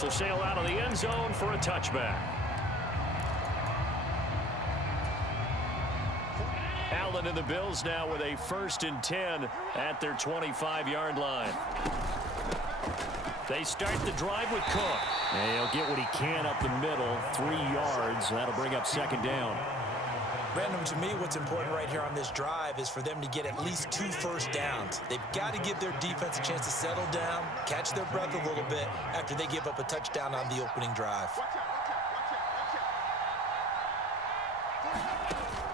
This will sail out of the end zone for a touchback. Allen and the Bills now with a 1st and 10 at their 25-yard line. They start the drive with Cook. And he'll get what he can up the middle, 3 yards. That'll bring up 2nd down. Brandon, to me, what's important right here on this drive is for them to get at least 2 first downs. They've got to give their defense a chance to settle down, catch their breath a little bit after they give up a touchdown on the opening drive.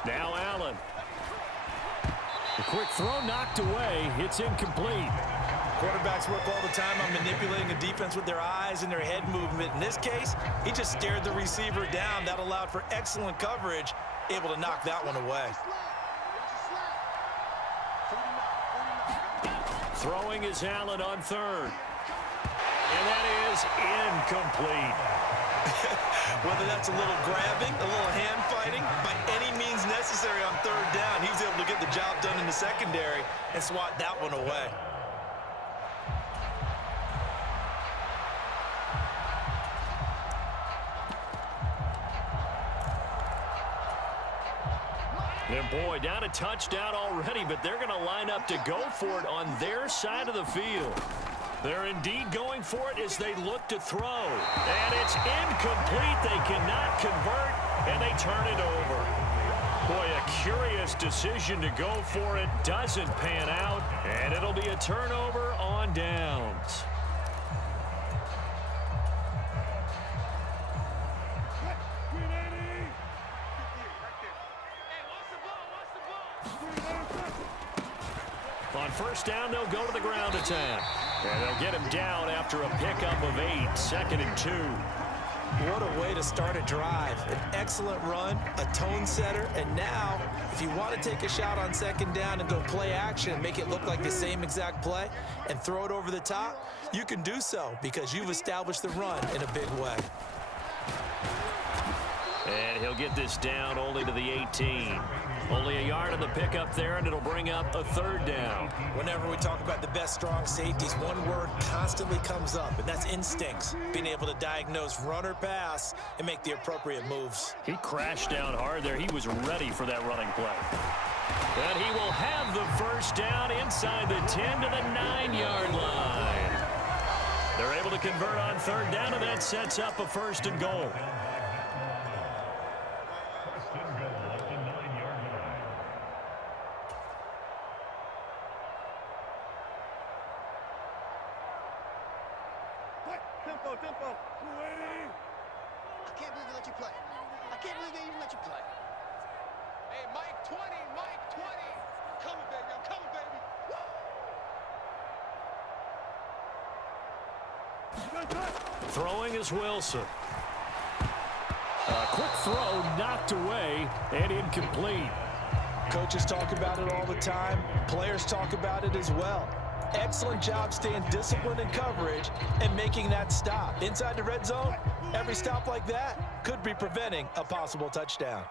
Now Allen. The quick throw knocked away. It's incomplete. Quarterbacks work all the time on manipulating a defense with their eyes and their head movement. In this case, he just stared the receiver down. That allowed for excellent coverage, able to knock that one away. Throwing is Allen on 3rd. And that is incomplete. Whether that's a little grabbing, a little hand fighting, by any means necessary on 3rd down, he was able to get the job done in the secondary and swat that one away. And boy, down a touchdown already, but they're going to line up to go for it on their side of the field. They're indeed going for it as they look to throw. And it's incomplete. They cannot convert, and they turn it over. Boy, a curious decision to go for it. Doesn't pan out, and it'll be a turnover on downs. On 1st down, they'll go to the ground attack. And they'll get him down after a pickup of 8, 2nd and 2. What a way to start a drive. An excellent run, a tone setter, and now, if you want to take a shot on 2nd down and go play action and make it look like the same exact play and throw it over the top, you can do so because you've established the run in a big way. And he'll get this down only to the 18. Only a yard on the pickup there, and it'll bring up a 3rd down. Whenever we talk about the best strong safeties, one word constantly comes up, and that's instincts. Being able to diagnose run or pass and make the appropriate moves. He crashed down hard there. He was ready for that running play. And he will have the 1st down inside the 10 to the 9-yard line. They're able to convert on 3rd down, and that sets up a 1st and goal. Tempo. I can't believe they let you play. I can't believe they even let you play. Hey, Mike 20. Coming, baby. I'm coming, baby. Throwing is Wilson. A quick throw knocked away and incomplete. Coaches talk about it all the time. Players talk about it as well. Excellent job staying disciplined in coverage and making that stop. Inside the red zone, every stop like that could be preventing a possible touchdown.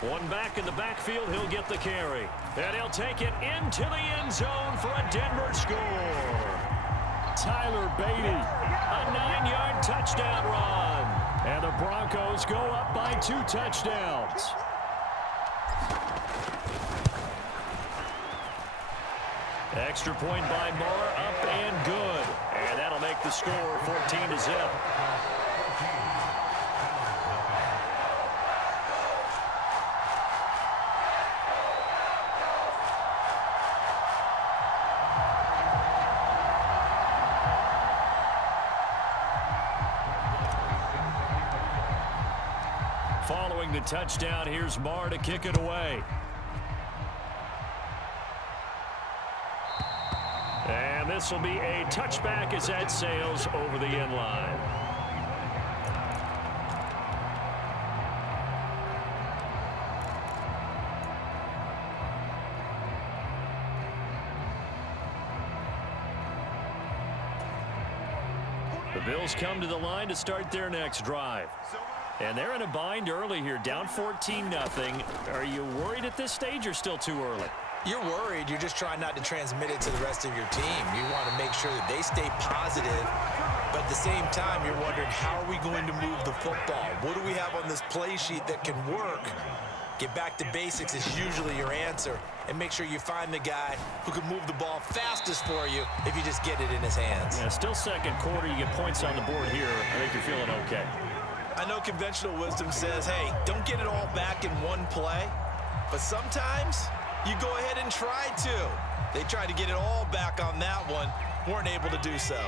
One back in the backfield, he'll get the carry. And he'll take it into the end zone for a Denver score. Tyler Beatty, a 9-yard touchdown run. And the Broncos go up by 2 touchdowns. Extra point by Moore, up and good. And that'll make the score 14-0. Following the touchdown, here's Moore to kick it away. And this will be a touchback as that sails over the end line. The Bills come to the line to start their next drive. And they're in a bind early here, down 14-0. Are you worried at this stage or still too early? You're worried. You're just trying not to transmit it to the rest of your team. You want to make sure that they stay positive, but at the same time, you're wondering, how are we going to move the football? What do we have on this play sheet that can work? Get back to basics is usually your answer, and make sure you find the guy who can move the ball fastest for you if you just get it in his hands. Yeah, still second quarter. You get points on the board here. I think you're feeling okay. I know conventional wisdom says, hey, don't get it all back in one play, but sometimes you go ahead and try to. They tried to get it all back on that one, weren't able to do so.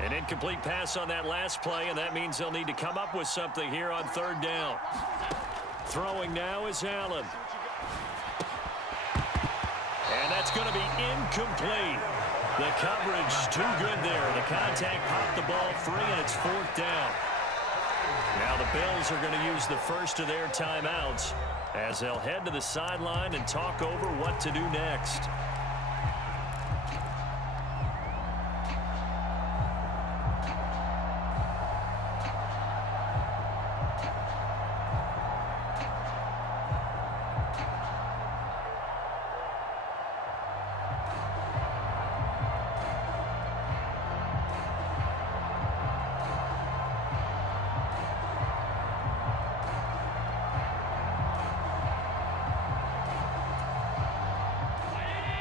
An incomplete pass on that last play, and that means they'll need to come up with something here on third down. Throwing now is Allen. And that's going to be incomplete. The coverage too good there. The contact popped the ball free, and it's fourth down. Now the Bills are going to use the first of their timeouts as they'll head to the sideline and talk over what to do next.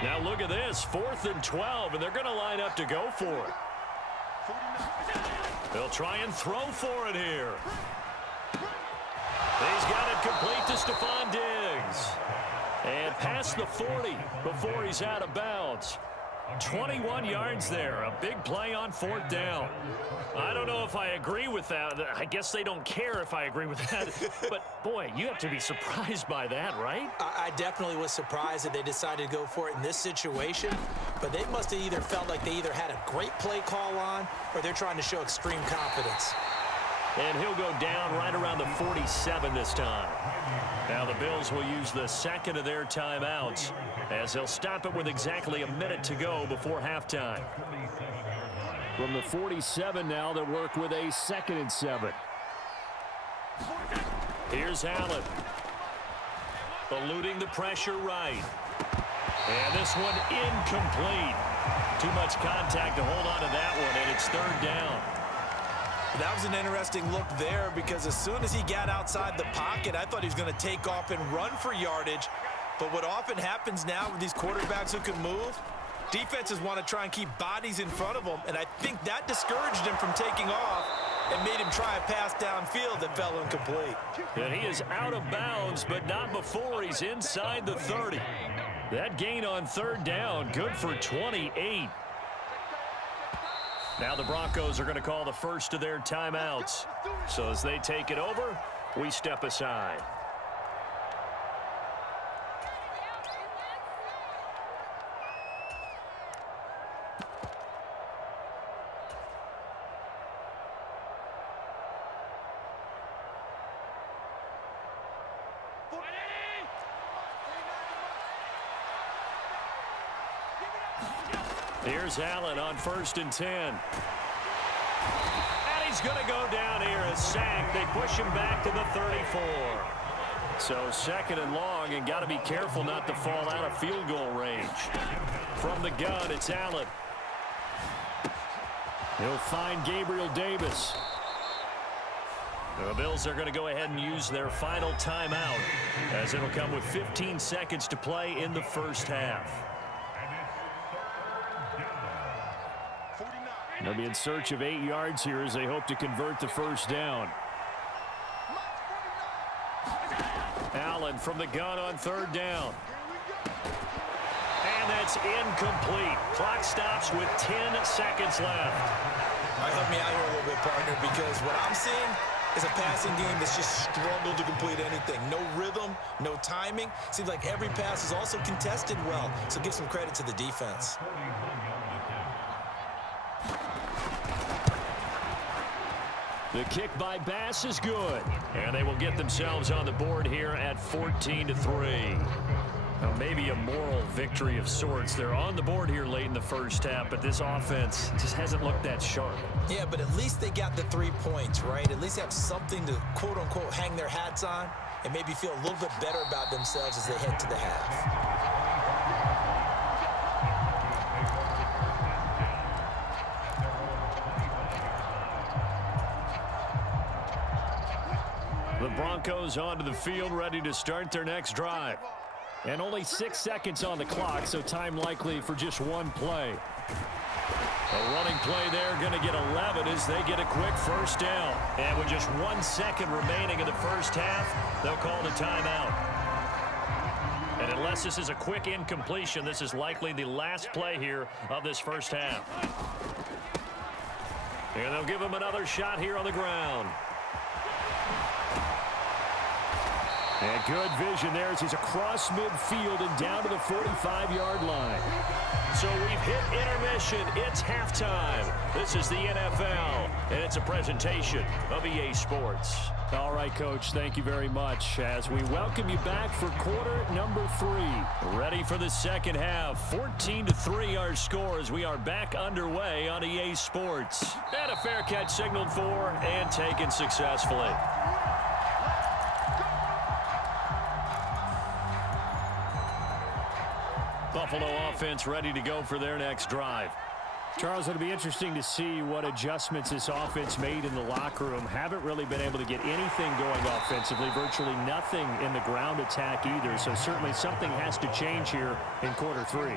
Now look at this, 4th and 12, and they're going to line up to go for it. They'll try and throw for it here. He's got it complete to Stephon Diggs. And past the 40 before he's out of bounds. 21 yards there, a big play on fourth down. I don't know if I agree with that. I guess they don't care if I agree with that. But, boy, you have to be surprised by that, right? I definitely was surprised that they decided to go for it in this situation. But they must have either felt like they either had a great play call on or they're trying to show extreme confidence. And he'll go down right around the 47 this time. Now the Bills will use the second of their timeouts as they'll stop it with exactly a minute to go before halftime. From the 47 now, they'll work with a 2nd and 7. Here's Allen. Eluding the pressure right. And this one incomplete. Too much contact to hold on to that one, and it's third down. That was an interesting look there because as soon as he got outside the pocket, I thought he was going to take off and run for yardage. But what often happens now with these quarterbacks who can move, defenses want to try and keep bodies in front of them, and I think that discouraged him from taking off and made him try a pass downfield that fell incomplete. And he is out of bounds, but not before he's inside the 30. That gain on third down, good for 28. Now the Broncos are going to call the first of their timeouts. So as they take it over, we step aside. Here's Allen on 1st and 10. And he's going to go down here, a sack. They push him back to the 34. So 2nd and long, and got to be careful not to fall out of field goal range. From the gun, it's Allen. He'll find Gabriel Davis. The Bills are going to go ahead and use their final timeout as it'll come with 15 seconds to play in the first half. They'll be in search of 8 yards here as they hope to convert the first down. Allen from the gun on third down. And that's incomplete. Clock stops with 10 seconds left. All right, help me out here a little bit, partner, because what I'm seeing is a passing game that's just struggled to complete anything. No rhythm, no timing. Seems like every pass is also contested well, so give some credit to the defense. The kick by Bass is good, and they will get themselves on the board here at 14-3. Now, maybe a moral victory of sorts. They're on the board here late in the first half, but this offense just hasn't looked that sharp. Yeah, but at least they got the 3 points, right? At least have something to, quote-unquote, hang their hats on and maybe feel a little bit better about themselves as they head to the half. Broncos onto the field, ready to start their next drive. And only 6 seconds on the clock, so time likely for just one play. A running play there, going to get 11 as they get a quick first down. And with just 1 second remaining in the first half, they'll call the timeout. And unless this is a quick incompletion, this is likely the last play here of this first half. And they'll give him another shot here on the ground. And good vision there as he's across midfield and down to the 45-yard line. So we've hit intermission. It's halftime. This is the NFL, and it's a presentation of EA Sports. All right, Coach, thank you very much as we welcome you back for quarter number 3. Ready for the second half. 14-3 our score as we are back underway on EA Sports. And a fair catch signaled for and taken successfully. Buffalo offense ready to go for their next drive. Charles, it'll be interesting to see what adjustments this offense made in the locker room. Haven't really been able to get anything going offensively, virtually nothing in the ground attack either. So certainly something has to change here in quarter 3.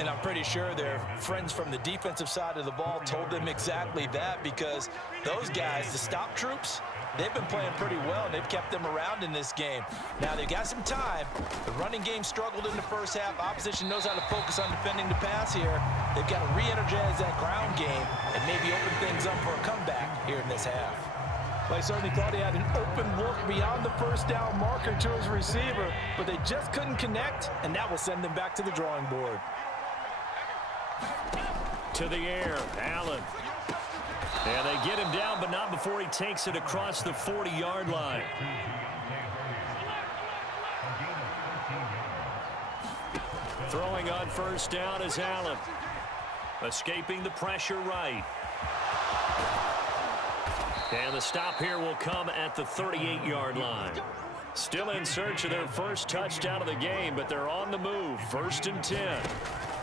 And I'm pretty sure their friends from the defensive side of the ball told them exactly that, because those guys, the stop troops, they've been playing pretty well, and they've kept them around in this game. Now, they've got some time. The running game struggled in the first half. Opposition knows how to focus on defending the pass here. They've got to re-energize that ground game and maybe open things up for a comeback here in this half. Well, I certainly thought he had an open look beyond the first down marker to his receiver, but they just couldn't connect, and that will send them back to the drawing board. To the air, Allen. And they get him down, but not before he takes it across the 40-yard line. Throwing on first down is Allen. Escaping the pressure right. And the stop here will come at the 38-yard line. Still in search of their first touchdown of the game, but they're on the move. 1st and 10.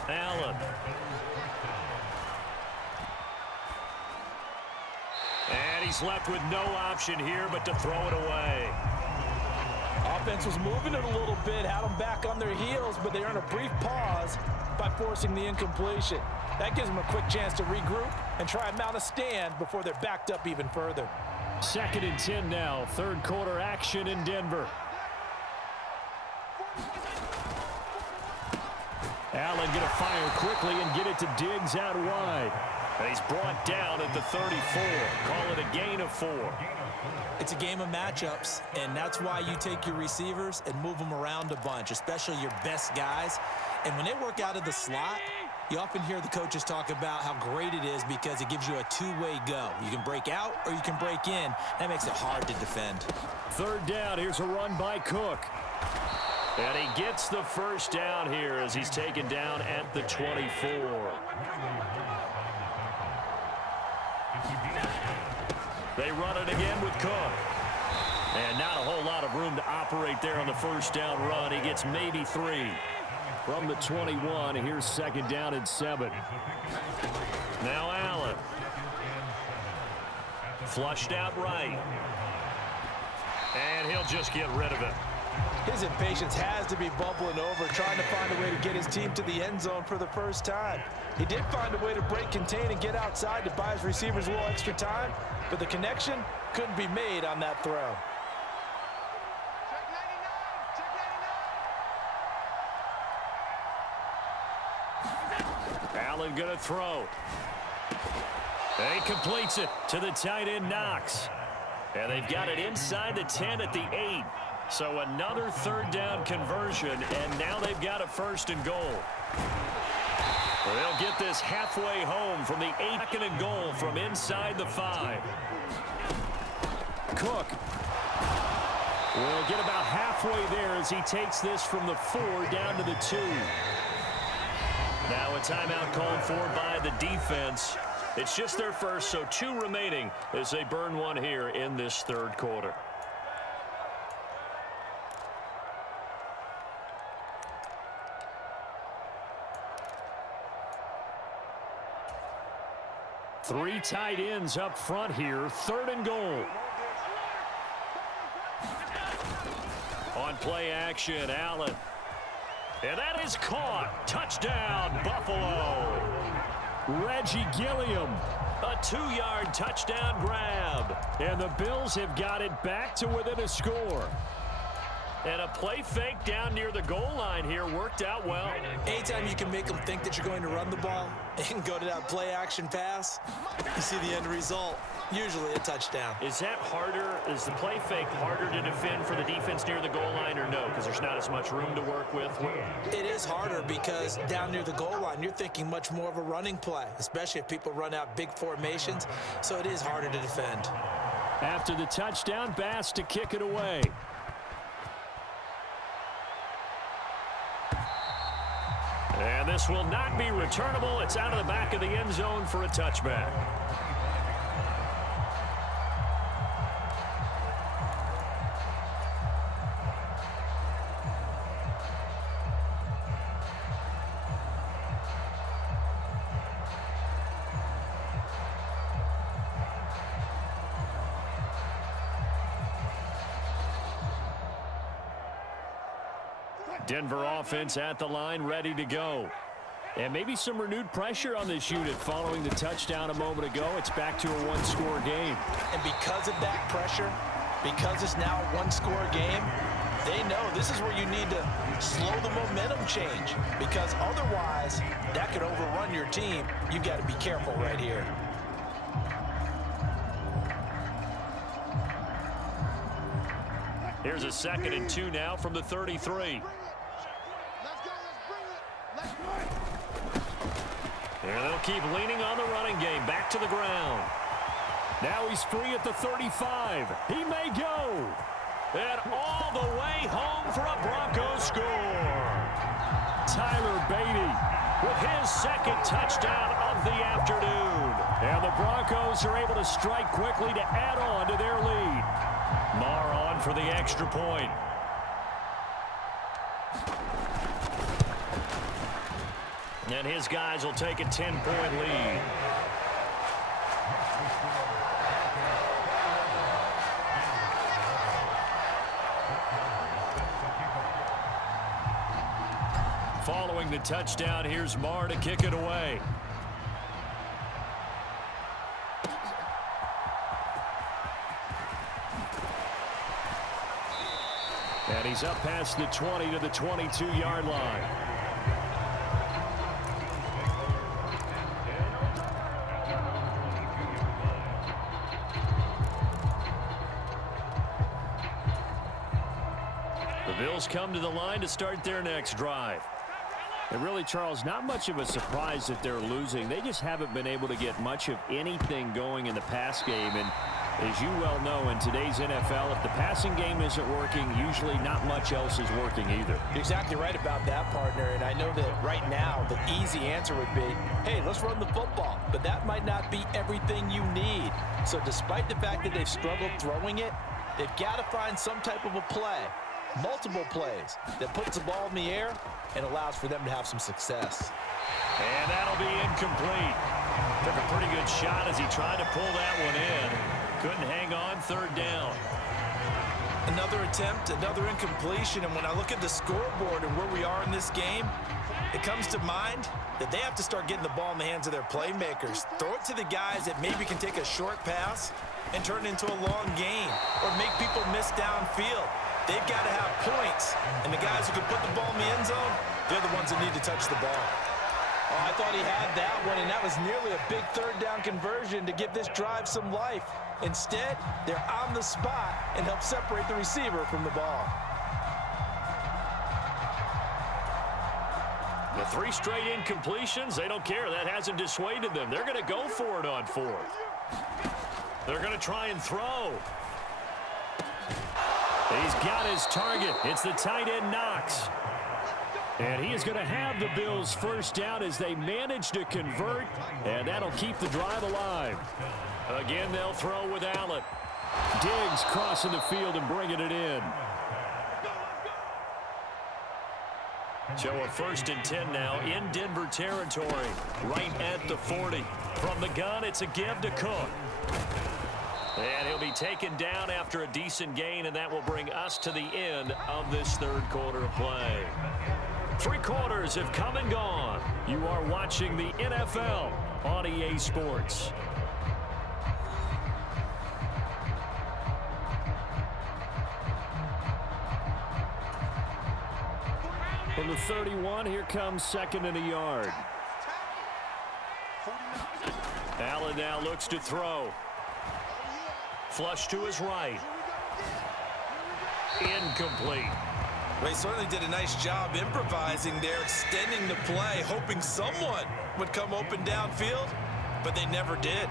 Allen. And he's left with no option here but to throw it away. Offense was moving it a little bit, had them back on their heels, but they earned a brief pause by forcing the incompletion. That gives them a quick chance to regroup and try and mount a stand before they're backed up even further. 2nd and 10 now. 3rd quarter action in Denver. Allen going to fire quickly and get it to Diggs out wide. And he's brought down at the 34. Call it a gain of 4. It's a game of matchups, and that's why you take your receivers and move them around a bunch, especially your best guys. And when they work out of the slot, you often hear the coaches talk about how great it is because it gives you a two-way go. You can break out or you can break in. That makes it hard to defend. 3rd down. Here's a run by Cook. And he gets the first down here as he's taken down at the 24. They run it again with Cook. And not a whole lot of room to operate there on the first down run. He gets maybe 3. From the 21, here's 2nd down and 7. Now Allen. Flushed out right. And he'll just get rid of it. His impatience has to be bubbling over, trying to find a way to get his team to the end zone for the first time. He did find a way to break, contain, and get outside to buy his receivers a little extra time, but the connection couldn't be made on that throw. Allen going to throw. He completes it to the tight end, Knox. And they've got it inside the 10 at the 8. So another 3rd down conversion, and now they've got a 1st and goal. They'll get this halfway home from the 8. 2nd and goal from inside the 5. Cook will get about halfway there as he takes this from the 4 down to the 2. Now a timeout called for by the defense. It's just their first, so 2 remaining as they burn one here in this 3rd quarter. Three tight ends up front here. 3rd and goal. play action. Allen. And that is caught. Touchdown, Buffalo. Reggie Gilliam. A 2-yard touchdown grab. And the Bills have got it back to within a score. And a play fake down near the goal line here worked out well. Anytime you can make them think that you're going to run the ball and go to that play action pass, you see the end result, usually a touchdown. Is that harder? Is the play fake harder to defend for the defense near the goal line or no? Because there's not as much room to work with. It is harder because down near the goal line, you're thinking much more of a running play, especially if people run out big formations. So it is harder to defend. After the touchdown, Bass to kick it away. And this will not be returnable. It's out of the back of the end zone for a touchback. Denver offense at the line, ready to go. And maybe some renewed pressure on this unit following the touchdown a moment ago. It's back to a one-score game. And because of that pressure, because it's now a one-score game, they know this is where you need to slow the momentum change, because otherwise that could overrun your team. You've got to be careful right here. Here's a 2nd and 2 now from the 33. And they'll keep leaning on the running game. Back to the ground. Now he's free at the 35. He may go. And all the way home for a Broncos score. Tyler Beatty With his 2nd touchdown of the afternoon. And the Broncos are able to strike quickly to add on to their lead. Marr on for the extra point. And his guys will take a 10-point lead. Following the touchdown, here's Marr to kick it away. And he's up past the 20 to the 22-yard line. The Bills come to the line to start their next drive. And really, Charles, not much of a surprise that they're losing. They just haven't been able to get much of anything going in the pass game. And as you well know, in today's NFL, if the passing game isn't working, usually not much else is working either. You're exactly right about that, partner. And I know that right now the easy answer would be, hey, let's run the football. But that might not be everything you need. So despite the fact that they've struggled throwing it, they've got to find some type of a play, multiple plays, that puts the ball in the air and allows for them to have some success. And that'll be incomplete. Took a pretty good shot as he tried to pull that one in. Couldn't hang on, 3rd down. Another attempt, another incompletion, and when I look at the scoreboard and where we are in this game, it comes to mind that they have to start getting the ball in the hands of their playmakers. Throw it to the guys that maybe can take a short pass and turn it into a long gain or make people miss downfield. They've got to have points, and the guys who can put the ball in the end zone, they're the ones that need to touch the ball. Oh, I thought he had that one, and that was nearly a big 3rd down conversion to give this drive some life. Instead, they're on the spot and help separate the receiver from the ball. The 3 straight incompletions, they don't care. That hasn't dissuaded them. They're going to go for it on 4th. They're going to try and throw. He's got his target. It's the tight end, Knox. And he is going to have the Bills' 1st down as they manage to convert, and that'll keep the drive alive. Again, they'll throw with Allen. Diggs crossing the field and bringing it in. So a 1st and 10 now in Denver territory, right at the 40. From the gun, it's a give to Cook. And he'll be taken down after a decent gain, and that will bring us to the end of this third quarter of play. 3 quarters have come and gone. You are watching the NFL on EA Sports. From the 31, here comes 2nd and a yard. Allen now looks to throw. Flush to his right. Incomplete. They certainly did a nice job improvising there, extending the play, hoping someone would come open downfield, but they never did.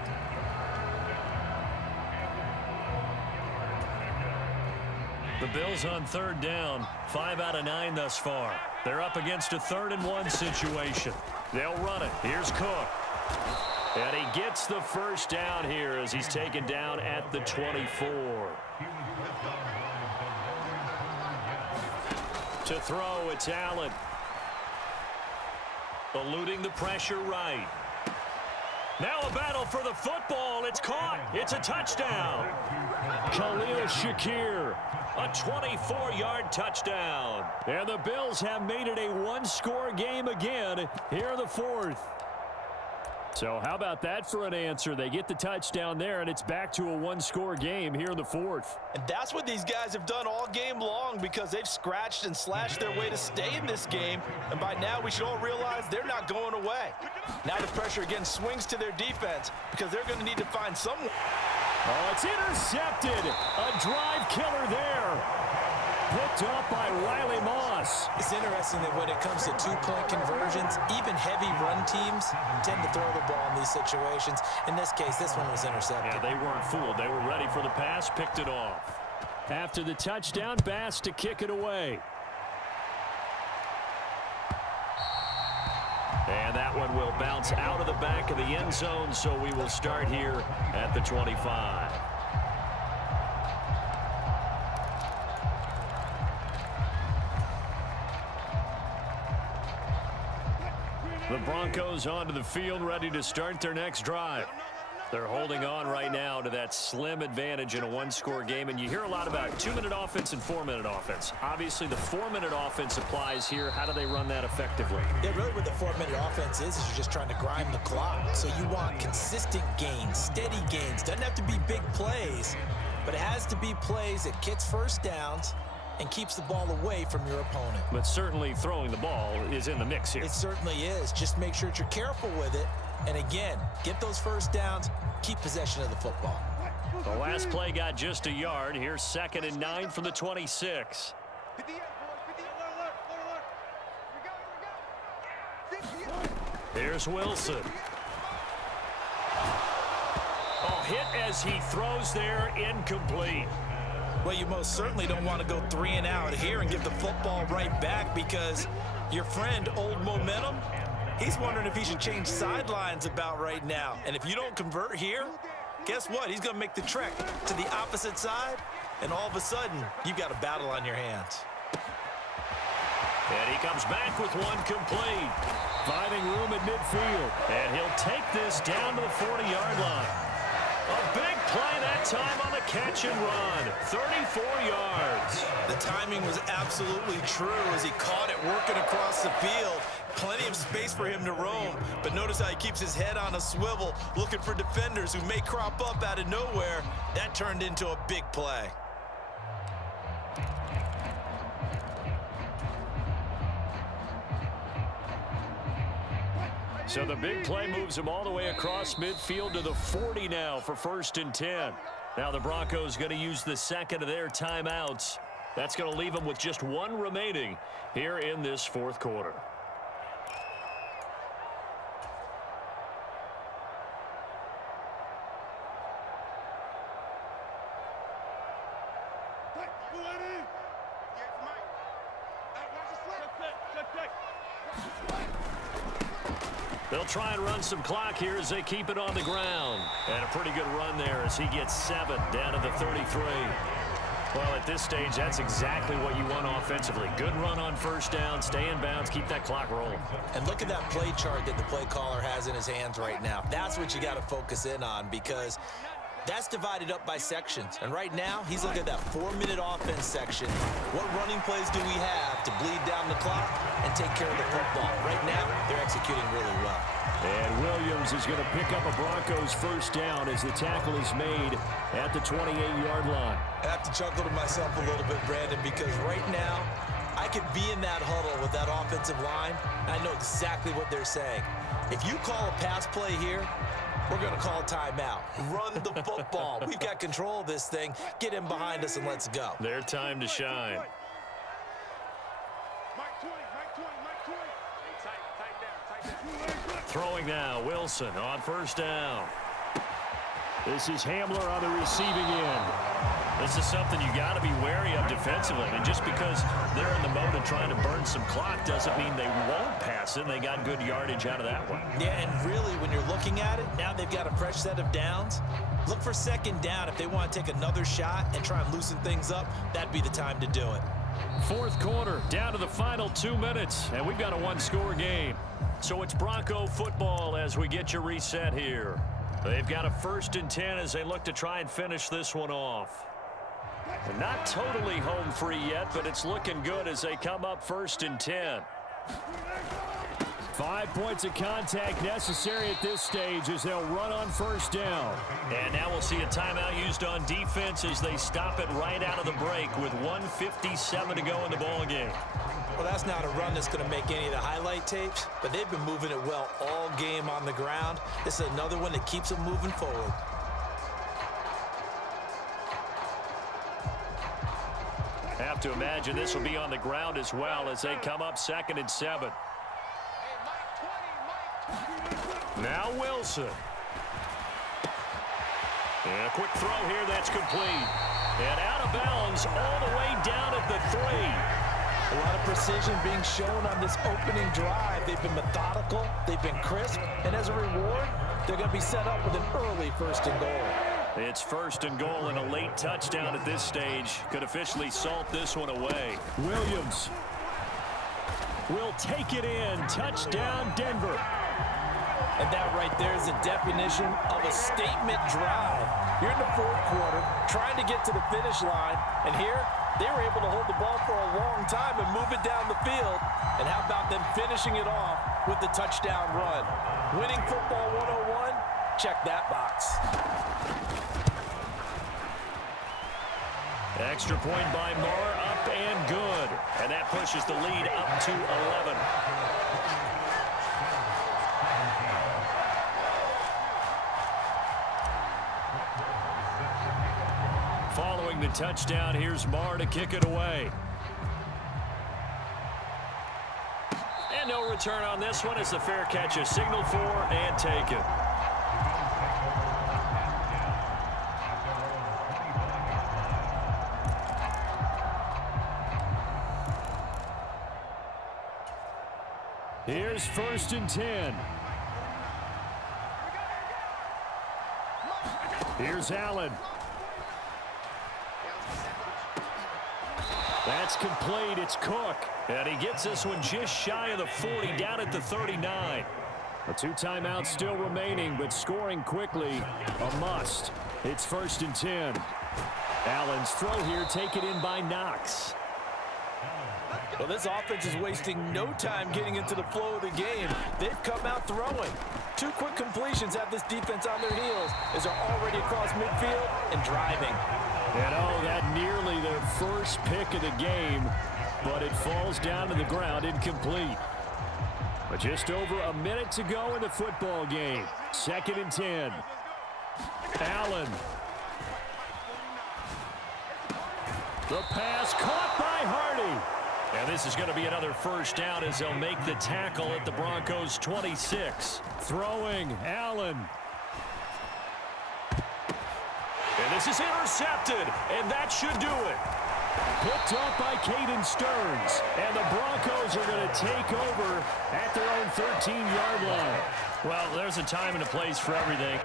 The Bills on 3rd down, 5 out of 9 thus far. They're up against a 3rd and 1 situation. They'll run it. Here's Cook. And he gets the first down here as he's taken down at the 24. To throw, it's Allen. Eluding the pressure right. Now a battle for the football. It's caught. It's a touchdown. Khalil Shakir. A 24-yard touchdown. And the Bills have made it a one-score game again here in the 4th. So how about that for an answer? They get the touchdown there, and it's back to a one-score game here in the 4th. And that's what these guys have done all game long because they've scratched and slashed their way to stay in this game. And by now, we should all realize they're not going away. Now the pressure again swings to their defense because they're going to need to find someone. Oh, it's intercepted. A drive killer there. Picked up by Riley Moss. It's interesting that when it comes to two-point conversions, even heavy run teams tend to throw the ball in these situations. In this case, this one was intercepted. Yeah, they weren't fooled. They were ready for the pass, picked it off. After the touchdown, Bass to kick it away. And that one will bounce out of the back of the end zone, so we will start here at the 25. The Broncos onto the field, ready to start their next drive. They're holding on right now to that slim advantage in a one-score game, and you hear a lot about 2-minute offense and 4-minute offense. Obviously, the 4-minute offense applies here. How do they run that effectively? Yeah, really what the 4-minute offense is you're just trying to grind the clock. So you want consistent gains, steady gains. Doesn't have to be big plays, but it has to be plays that gets first downs and keeps the ball away from your opponent. But certainly throwing the ball is in the mix here. It certainly is. Just make sure that you're careful with it. And again, get those first downs, keep possession of the football. The last play got just a yard. Here's 2nd and 9 from the 26. Here's Wilson. Oh, hit as he throws there, incomplete. Well, you most certainly don't want to go 3 and out here and give the football right back because your friend, Old Momentum, he's wondering if he should change sidelines about right now. And if you don't convert here, guess what? He's going to make the trek to the opposite side, and all of a sudden, you've got a battle on your hands. And he comes back with one complete. Finding room at midfield. And he'll take this down to the 40-yard line. A big play that time on the catch and run. 34 yards. The timing was absolutely true as he caught it working across the field. Plenty of space for him to roam, but notice how he keeps his head on a swivel, looking for defenders who may crop up out of nowhere. That turned into a big play. So the big play moves him all the way across midfield to the 40 now for 1st and 10. Now the Broncos going to use the second of their timeouts. That's going to leave them with just one remaining here in this 4th quarter. They'll try and run some clock here as they keep it on the ground. And a pretty good run there as he gets 7 down to the 33. Well, at this stage, that's exactly what you want offensively. Good run on first down, stay in bounds, keep that clock rolling. And look at that play chart that the play caller has in his hands right now. That's what you got to focus in on because That's divided up by sections. And right now, he's looking at that 4-minute offense section. What running plays do we have to bleed down the clock and take care of the football? Right now, they're executing really well. And Williams is going to pick up a Broncos first down as the tackle is made at the 28-yard line. I have to chuckle to myself a little bit, Brandon, because right now, I could be in that huddle with that offensive line, and I know exactly what they're saying. If you call a pass play here, we're going to call a timeout. Run the football. We've got control of this thing. Get in behind us and let's go. Their time to shine. Throwing now, Wilson on first down. This is Hamler on the receiving end. This is something you got to be wary of defensively. And just because they're in the mode of trying to burn some clock doesn't mean they won't pass it. They got good yardage out of that one. Yeah, and really, when you're looking at it, now they've got a fresh set of downs. Look for second down if they want to take another shot and try and loosen things up. That'd be the time to do it. Fourth quarter, down to the final 2 minutes, and we've got a one-score game. So it's Bronco football as we get you reset here. They've got a 1st and 10 as they look to try and finish this one off. And not totally home free yet, but it's looking good as they come up 1st and 10. 5 points of contact necessary at this stage as they'll run on first down. And now we'll see a timeout used on defense as they stop it right out of the break with 1:57 to go in the ball game. Well, that's not a run that's going to make any of the highlight tapes, but they've been moving it well all game on the ground. This is another one that keeps them moving forward. Have to imagine this will be on the ground as well as they come up 2nd and 7. Now Wilson. And a quick throw here that's complete. And out of bounds all the way down at the 3. A lot of precision being shown on this opening drive. They've been methodical, they've been crisp, and as a reward, they're going to be set up with an early 1st and goal. It's 1st and goal and a late touchdown at this stage. Could officially salt this one away. Williams will take it in. Touchdown, Denver. And that right there is the definition of a statement drive. You're in the 4th quarter, trying to get to the finish line, and here they were able to hold the ball for a long time and move it down the field. And how about them finishing it off with the touchdown run? Winning football 101, check that box. Extra point by Moore, up and good. And that pushes the lead up to 11. Following the touchdown, here's Marr to kick it away. And no return on this one as the fair catch is signaled for and taken. Here's 1st and 10. Here's Allen. That's complete. It's Cook. And he gets this one just shy of the 40, down at the 39. A 2 timeouts still remaining, but scoring quickly, a must. It's 1st and 10. Allen's throw here taken in by Knox. Well, this offense is wasting no time getting into the flow of the game. They've come out throwing. 2 quick completions have this defense on their heels as they're already across midfield and driving. And oh, that nearly their first pick of the game, but it falls down to the ground incomplete. But just over a minute to go in the football game. 2nd and 10. Allen. The pass caught by Hardy. And this is going to be another first down as they'll make the tackle at the Broncos 26. Throwing, Allen. And this is intercepted, and that should do it. Picked up by Caden Stearns. And the Broncos are going to take over at their own 13-yard line. Well, there's a time and a place for everything.